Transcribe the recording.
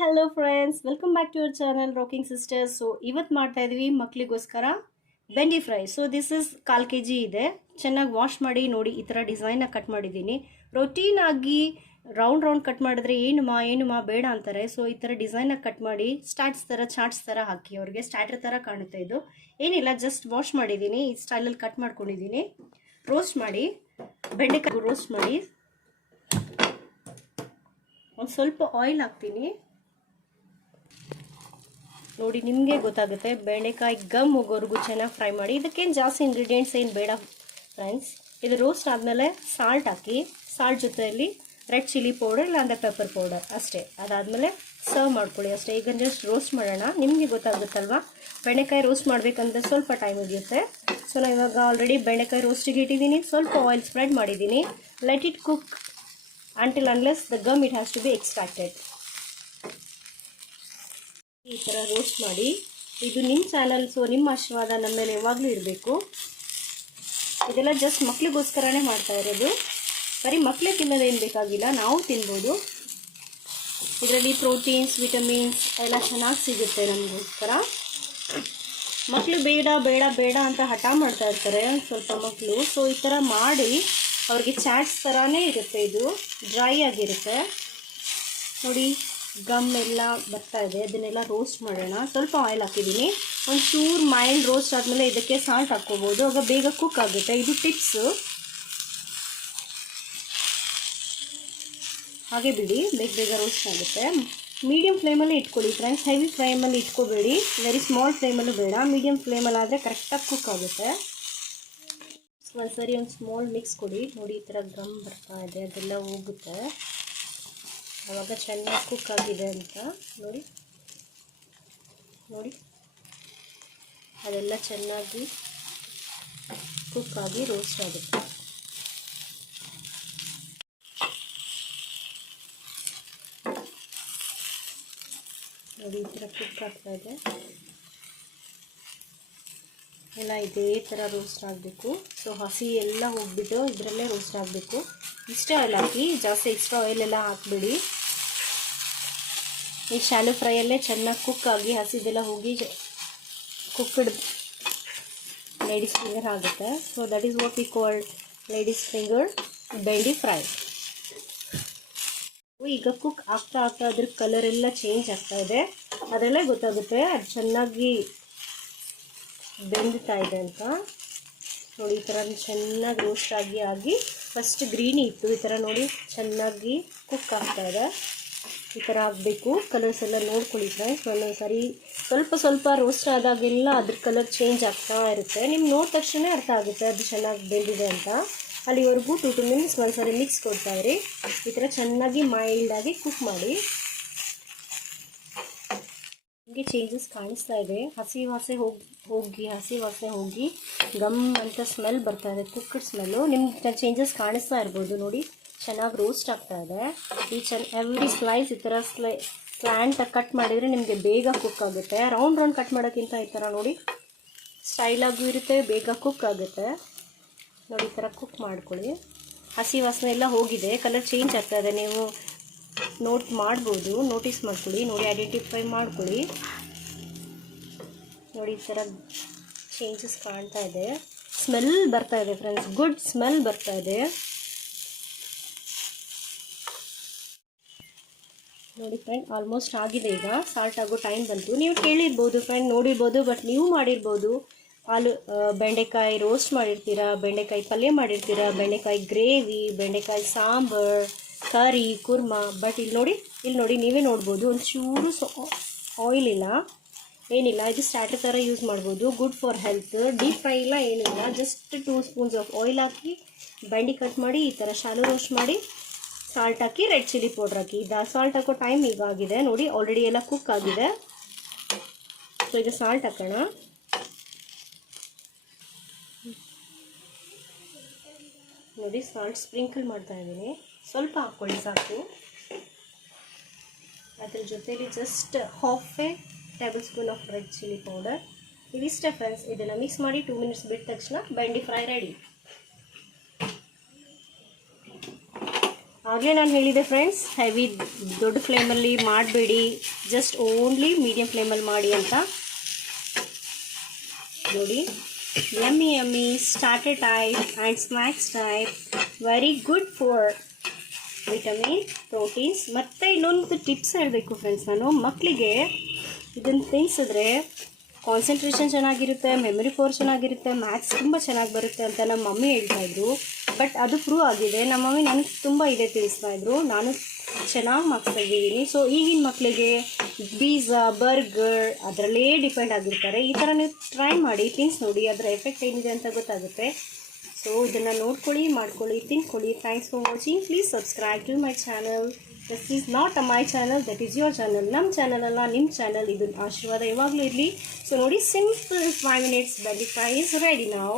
Hello friends, welcome back to your channel rocking sisters. So ಇವತ್ತು ಮಾಡ್ತಾ ಇದೀವಿ ಮಕ್ಕಳಿಗೋಸ್ಕರ ಬೆಂಡಿ fry. So this is 1/4 kg ಇದೆ. ಚೆನ್ನಾಗಿ ವಾಶ್ ಮಾಡಿ ನೋಡಿ, ಈ ಥರ ಡಿಸೈನ್ ಕಟ್ ಮಾಡಿದ್ದೀನಿ. ರೊಟೀನ್ ಆಗಿ ರೌಂಡ್ ಕಟ್ ಮಾಡಿದ್ರೆ ಏನು ಬೇಡ ಅಂತಾರೆ. ಸೊ ಈ ಥರ ಡಿಸೈನ್ ಕಟ್ ಮಾಡಿ ಚಾಟ್ಸ್ ಥರ ಹಾಕಿ ಅವ್ರಿಗೆ ಸ್ಟಾರ್ಟರ್ ಥರ ಕಾಣುತ್ತೆ. ಇದು ಏನಿಲ್ಲ, ಜಸ್ಟ್ ವಾಶ್ ಮಾಡಿದ್ದೀನಿ, ಈ ಸ್ಟೈಲಲ್ಲಿ ಕಟ್ ಮಾಡ್ಕೊಂಡಿದ್ದೀನಿ. ರೋಸ್ಟ್ ಮಾಡಿ, ಬೆಂಡೆಕಾಯಿ ರೋಸ್ಟ್ ಮಾಡಿ, ಒಂದು ಸ್ವಲ್ಪ ಆಯಿಲ್ ಹಾಕ್ತೀನಿ. ನೋಡಿ, ನಿಮಗೆ ಗೊತ್ತಾಗುತ್ತೆ. ಬೆಂಡೆಕಾಯಿ ಗಮ್ ಹೋಗೋವರೆಗೂ ಚೆನ್ನಾಗಿ ಫ್ರೈ ಮಾಡಿ. ಇದಕ್ಕೇನು ಜಾಸ್ತಿ ಇಂಗ್ರೀಡಿಯೆಂಟ್ಸ್ ಏನು ಬೇಡ ಫ್ರೆಂಡ್ಸ್. ಇದು ರೋಸ್ಟ್ ಆದಮೇಲೆ ಸಾಲ್ಟ್ ಹಾಕಿ, ಸಾಲ್ಟ್ ಜೊತೆಯಲ್ಲಿ ರೆಡ್ ಚಿಲ್ಲಿ ಪೌಡರ್ ಇಲ್ಲಾಂದರೆ ಪೆಪ್ಪರ್ ಪೌಡರ್ ಅಷ್ಟೇ. ಅದಾದಮೇಲೆ ಸರ್ವ್ ಮಾಡ್ಕೊಳ್ಳಿ ಅಷ್ಟೇ. ಈಗ ಜಸ್ಟ್ ರೋಸ್ಟ್ ಮಾಡೋಣ. ನಿಮಗೆ ಗೊತ್ತಾಗುತ್ತಲ್ವ, ಬೆಂಡೆಕಾಯಿ ರೋಸ್ಟ್ ಮಾಡಬೇಕಂದ್ರೆ ಸ್ವಲ್ಪ ಟೈಮ್ ಹಿಡಿಯುತ್ತೆ. ಸೊ ನಾನು ಇವಾಗ ಆಲ್ರೆಡಿ ಬೆಂಡೆಕಾಯಿ ರೋಸ್ಟಿಗೆ ಇಟ್ಟಿದ್ದೀನಿ. ಸ್ವಲ್ಪ ಆಯಿಲ್ ಸ್ಪ್ರೆಡ್ ಮಾಡಿದ್ದೀನಿ. Let it cook until unless the gum it has to be extracted. ಈ ಥರ ರೋಸ್ಟ್ ಮಾಡಿ. ಇದು ನಿಮ್ಮ ಚಾನಲ್, ಸೊ ನಿಮ್ಮ ಆಶೀರ್ವಾದ ನಮ್ಮ ಮೇಲೆ ಯಾವಾಗಲೂ ಇರಬೇಕು. ಇದೆಲ್ಲ ಜಸ್ಟ್ ಮಕ್ಕಳಿಗೋಸ್ಕರನೇ ಮಾಡ್ತಾ ಇರೋದು. ಬರೀ ಮಕ್ಕಳೇ ತಿನ್ನೋದೇನು ಬೇಕಾಗಿಲ್ಲ, ನಾವು ತಿನ್ಬೋದು. ಇದರಲ್ಲಿ ಪ್ರೋಟೀನ್ಸ್, ವಿಟಮಿನ್ಸ್ ಎಲ್ಲ ಚೆನ್ನಾಗಿ ಸಿಗುತ್ತೆ ನಮಗೋಸ್ಕರ. ಮಕ್ಕಳು ಬೇಡ ಬೇಡ ಬೇಡ ಅಂತ ಹಠ ಮಾಡ್ತಾ ಇರ್ತಾರೆ ಸ್ವಲ್ಪ ಮಕ್ಕಳು. ಸೊ ಈ ಥರ ಮಾಡಿ ಅವ್ರಿಗೆ ಚಾಟ್ಸ್ ಥರನೇ ಇರುತ್ತೆ. ಇದು ಡ್ರೈ ಆಗಿರುತ್ತೆ ನೋಡಿ, ಗಮ್ ಎಲ್ಲ ಬರ್ತಾ ಇದೆ. ಅದನ್ನೆಲ್ಲ ರೋಸ್ಟ್ ಮಾಡೋಣ. ಸ್ವಲ್ಪ ಆಯಿಲ್ ಹಾಕಿದ್ದೀನಿ. ಒಂದು ಚೂರು ಮೈಲ್ಡ್ ರೋಸ್ಟ್ ಆದಮೇಲೆ ಇದಕ್ಕೆ ಸಾಲ್ಟ್ ಹಾಕ್ಕೋಬೋದು, ಆಗ ಬೇಗ ಕುಕ್ ಆಗುತ್ತೆ. ಇದು ಟಿಪ್ಸು. ಹಾಗೆ ಬಿಡಿ, ಬೇಗ ರೋಸ್ಟ್ ಆಗುತ್ತೆ. ಮೀಡಿಯಮ್ ಫ್ಲೇಮಲ್ಲಿ ಇಟ್ಕೊಳ್ಳಿ ಫ್ರೆಂಡ್ಸ್, ಹೆವಿ ಫ್ಲೇಮಲ್ಲಿ ಇಟ್ಕೋಬೇಡಿ. ವೆರಿ ಸ್ಮಾಲ್ ಫ್ಲೇಮಲ್ಲೂ ಬೇಡ, ಮೀಡಿಯಮ್ ಫ್ಲೇಮಲ್ಲಿ ಆದರೆ ಕರೆಕ್ಟಾಗಿ ಕುಕ್ ಆಗುತ್ತೆ. ಒಂದು ಸರಿ ಒಂದು ಸ್ಮಾಲ್ ಮಿಕ್ಸ್ ಕೊಡಿ. ನೋಡಿ, ಈ ಥರ ಗಮ್ ಬರ್ತಾ ಇದೆ, ಅದೆಲ್ಲ ಹೋಗುತ್ತೆ. ಆವಾಗ ಚೆನ್ನಾಗಿ ಕುಕ್ ಆಗಿದೆ ಅಂತ ನೋಡಿ. ನೋಡಿ, ಅದೆಲ್ಲ ಚೆನ್ನಾಗಿ ಕುಕ್ ಆಗಿ ರೋಸ್ಟ್ ಆಗುತ್ತೆ. ನೋಡಿ, ಈ ಥರ ಕುಕ್ ಆಗ್ತಾ ಇದೆ. ಎಲ್ಲ ಇದೇ ಥರ ರೋಸ್ಟ್ ಆಗಬೇಕು. ಸೊ ಹಸಿ ಎಲ್ಲ ಹೋಗ್ಬಿಟ್ಟು ಇದರಲ್ಲೇ ರೋಸ್ಟ್ ಆಗಬೇಕು. ಇಷ್ಟ ಆಯಿಲ್ ಹಾಕಿ, ಜಾಸ್ತಿ ಎಕ್ಸ್ಟ್ರಾ ಆಯಿಲೆಲ್ಲ ಹಾಕಬೇಡಿ. ಈ ಶಾಲು ಫ್ರೈಯಲ್ಲೇ ಚೆನ್ನಾಗಿ ಕುಕ್ ಆಗಿ ಹಸಿದೆಲ್ಲ ಹೋಗಿ ಕುಕ್ಡ್ ಲೇಡೀಸ್ ಫಿಂಗರ್ ಆಗುತ್ತೆ. So that is what we called ladies finger ಬೆಂಡಿ ಫ್ರೈ. ಈಗ ಕುಕ್ ಆಗ್ತಾ ಅದ್ರ ಕಲರ್ ಎಲ್ಲ ಚೇಂಜ್ ಆಗ್ತಾ ಇದೆ. ಅದೆಲ್ಲ ಗೊತ್ತಾಗುತ್ತೆ ಅದು ಚೆನ್ನಾಗಿ ಬೆಂದುತ್ತಾ ಇದೆ ಅಂತ. ನೋಡಿ, ಈ ಥರ ಚೆನ್ನಾಗಿ ರೋಸ್ಟ್ ಆಗಿ ಫಸ್ಟ್ ಗ್ರೀನಿ ಇತ್ತು, ಈ ಥರ ನೋಡಿ ಚೆನ್ನಾಗಿ ಕುಕ್ ಆಗ್ತಾ ಇದೆ. ಈ ಥರ ಆಗಬೇಕು. ಕಲರ್ಸ್ ಎಲ್ಲ ನೋಡ್ಕೊಳ್ಳಿ ಫ್ರೆಂಡ್ಸ್. ಒಂದೊಂದು ಸಾರಿ ಸ್ವಲ್ಪ ರೋಸ್ಟ್ ಆದಾಗೆಲ್ಲ ಅದ್ರ ಕಲರ್ ಚೇಂಜ್ ಆಗ್ತಾ ಇರುತ್ತೆ. ನಿಮ್ಗೆ ನೋಡಿದ ತಕ್ಷಣ ಅರ್ಥ ಆಗುತ್ತೆ ಅದು ಚೆನ್ನಾಗಿ ಬೆಂದಿದೆ ಅಂತ. ಅಲ್ಲಿವರೆಗೂ 2 minutes ಒಂದ್ಸರಿ ಮಿಕ್ಸ್ ಕೊಡ್ತಾಯಿರಿ. ಈ ಥರ ಚೆನ್ನಾಗಿ ಮೈಲ್ಡಾಗಿ ಕುಕ್ ಮಾಡಿ. ನಿಮಗೆ ಚೇಂಜಸ್ ಕಾಣಿಸ್ತಾ ಇದೆ. ಹಸಿ ವಾಸನೆ ಹೋಗಿ ಗಮ್ ಅಂತ ಸ್ಮೆಲ್ ಬರ್ತಾ ಇದೆ, ಕುಕ್ಕಡ್ ಸ್ಮೆಲ್ಲು. ನಿಮ್ಗೆ ಚೇಂಜಸ್ ಕಾಣಿಸ್ತಾ ಇರ್ಬೋದು. ನೋಡಿ, ಚೆನ್ನಾಗಿ ರೋಸ್ಟ್ ಆಗ್ತಾ ಇದೆ. ಎವ್ರಿ ಸ್ಲೈಸ್ ಈ ಥರ ಸ್ಲ್ಯಾಂಟಾಗಿ ಕಟ್ ಮಾಡಿದರೆ ನಿಮಗೆ ಬೇಗ ಕುಕ್ ಆಗುತ್ತೆ. ರೌಂಡ್ ಕಟ್ ಮಾಡೋಕ್ಕಿಂತ ಈ ಥರ ನೋಡಿ ಸ್ಟೈಲಾಗೂ ಇರುತ್ತೆ, ಬೇಗ ಕುಕ್ ಆಗುತ್ತೆ. ನೋಡಿ, ಈ ಥರ ಕುಕ್ ಮಾಡ್ಕೊಳ್ಳಿ. ಹಸಿ ವಾಸನೆ ಎಲ್ಲ ಹೋಗಿದೆ, ಕಲರ್ ಚೇಂಜ್ ಆಗ್ತಾ ಇದೆ. ನೀವು ನೋಟಿಸ್ ಮಾಡ್ಕೊಳ್ಳಿ. ನೋಡಿ, ಐಡೆಂಟಿಫೈ ಮಾಡ್ಕೊಳ್ಳಿ. ನೋಡಿ, ಈ ಥರ ಚೇಂಜಸ್ ಕಾಣ್ತಾ ಇದೆ. ಸ್ಮೆಲ್ ಬರ್ತಾ ಇದೆ ಫ್ರೆಂಡ್ಸ್, ಗುಡ್ ಸ್ಮೆಲ್ ಬರ್ತಾ ಇದೆ. ನೋಡಿ ಫ್ರೆಂಡ್, ಆಲ್ಮೋಸ್ಟ್ ಆಗಿದೆ. ಈಗ ಸಾಲ್ಟ್ ಆಗೋ ಟೈಮ್ ಬಂತು. ನೀವು ಕೇಳಿರ್ಬೋದು ಫ್ರೆಂಡ್, ನೋಡಿರ್ಬೋದು, ಬಟ್ ನೀವು ಮಾಡಿರ್ಬೋದು. ಬೆಂಡೆಕಾಯಿ ರೋಸ್ಟ್ ಮಾಡಿರ್ತೀರಾ, ಬೆಂಡೆಕಾಯಿ ಪಲ್ಯ ಮಾಡಿರ್ತೀರಾ, ಬೆಂಡೆಕಾಯಿ ಗ್ರೇವಿ, ಬೆಂಡೆಕಾಯಿ ಸಾಂಬಾರ್, ಕರಿ, ಕುರ್ಮಾ. ಬಟ್ ಇಲ್ಲಿ ನೋಡಿ ನೀವೇ ನೋಡ್ಬೋದು, ಒಂಚೂರು ಆಯಿಲ್ ಇಲ್ಲ, ಏನಿಲ್ಲ. ಇದು ಸ್ಟಾರ್ಟರ್ ಥರ ಯೂಸ್ ಮಾಡ್ಬೋದು. Good for health. Deep fry ಇಲ್ಲ, ಏನಿಲ್ಲ. ಜಸ್ಟ್ 2 ಸ್ಪೂನ್ಸ್ ಆಫ್ ಆಯಿಲ್ ಹಾಕಿ ಬೆಂಡಿ ಕಟ್ ಮಾಡಿ ಈ ಥರ ಶಾಲು ರೋಸ್ಟ್ ಮಾಡಿ, ಸಾಲ್ಟ್ ಹಾಕಿ, ರೆಡ್ ಚಿಲ್ಲಿ ಪೌಡ್ರ್ ಹಾಕಿ. ಸಾಲ್ಟ್ ಹಾಕೋ ಟೈಮ್ ಈಗ ಆಗಿದೆ. ನೋಡಿ, ಆಲ್ರೆಡಿ ಎಲ್ಲ ಕುಕ್ ಆಗಿದೆ. ಸೊ ಈಗ ಸಾಲ್ಟ್ ಹಾಕೋಣ. ನೋಡಿ, ಸಾಲ್ಟ್ ಸ್ಪ್ರಿಂಕಲ್ ಮಾಡ್ತಾ ಇದ್ದೀನಿ. ಸ್ವಲ್ಪ ಹಾಕ್ಕೊಳ್ಳಿ ಸಾಕು. ಅದ್ರ ಜೊತೆಲಿ just ½ tablespoon of red chilli powder. ಇದಿಷ್ಟೇ ಫ್ರೆಂಡ್ಸ್. ಇದನ್ನು ಮಿಕ್ಸ್ ಮಾಡಿ 2 minutes ಬಿಟ್ಟ ತಕ್ಷಣ ಬೆಂಡಿ ಫ್ರೈ ರೆಡಿ. ಆಗಲೇ ನಾನು ಹೇಳಿದೆ ಫ್ರೆಂಡ್ಸ್, ಹೆವಿ ದೊಡ್ಡ ಫ್ಲೇಮಲ್ಲಿ ಮಾಡಬೇಡಿ, ಜಸ್ಟ್ ಓನ್ಲಿ ಮೀಡಿಯಮ್ ಫ್ಲೇಮಲ್ಲಿ ಮಾಡಿ ಅಂತ. ನೋಡಿ, yummy yummy starter type and snacks type, very good for vitamin, proteins. ಮತ್ತು ಇನ್ನೊಂದು ಟಿಪ್ಸ್ ಹೇಳಬೇಕು ಫ್ರೆಂಡ್ಸ್, ನಾನು ಮಕ್ಕಳಿಗೆ ಇದನ್ನು ತಿನ್ನಿಸಿದ್ರೆ ಕಾನ್ಸಂಟ್ರೇಷನ್ ಚೆನ್ನಾಗಿರುತ್ತೆ, ಮೆಮೊರಿ ಪವರ್ ಚೆನ್ನಾಗಿರುತ್ತೆ, ಮ್ಯಾಥ್ಸ್ ತುಂಬ ಚೆನ್ನಾಗಿ ಬರುತ್ತೆ ಅಂತ ನಮ್ಮ ಮಮ್ಮಿ ಹೇಳ್ತಾಯಿದ್ರು. ಬಟ್ ಅದು ಪ್ರೂವ್ ಆಗಿದೆ. ನಮ್ಮ ಮಮ್ಮಿ ನನಗೆ ತುಂಬ ಇದೆ ತಿಳಿಸ್ತಾಯಿದ್ರು, ನಾನು ಚೆನ್ನಾಗಿ ಮಾರ್ಕ್ಸ್ ತೆಗಿದ್ದೀನಿ. ಸೊ ಈಗಿನ ಮಕ್ಕಳಿಗೆ ಪಿಜ್ಜಾ, ಬರ್ಗರ್ ಅದರಲ್ಲೇ ಡಿಪೆಂಡ್ ಆಗಿರ್ತಾರೆ. ಈ ಥರ ನೀವು ಟ್ರೈ ಮಾಡಿ, ತಿನ್ಸಿ ನೋಡಿ, ಅದರ ಎಫೆಕ್ಟ್ ಏನಿದೆ ಅಂತ ಗೊತ್ತಾಗುತ್ತೆ. ಸೊ ಇದನ್ನು ನೋಡ್ಕೊಳ್ಳಿ, ಮಾಡ್ಕೊಳ್ಳಿ, ತಿನ್ಕೊಳ್ಳಿ. Thanks for watching. Please subscribe to my channel. This is not a my channel, that is your channel. ನಮ್ಮ ಚಾನಲ್ ಅಲ್ಲ, ನಿಮ್ಮ ಚಾನಲ್. ಇದು ಆಶೀರ್ವಾದ ಯಾವಾಗಲೂ ಇರಲಿ. ಸೊ ನೋಡಿ, simple 5 minutes belly fry is ready now.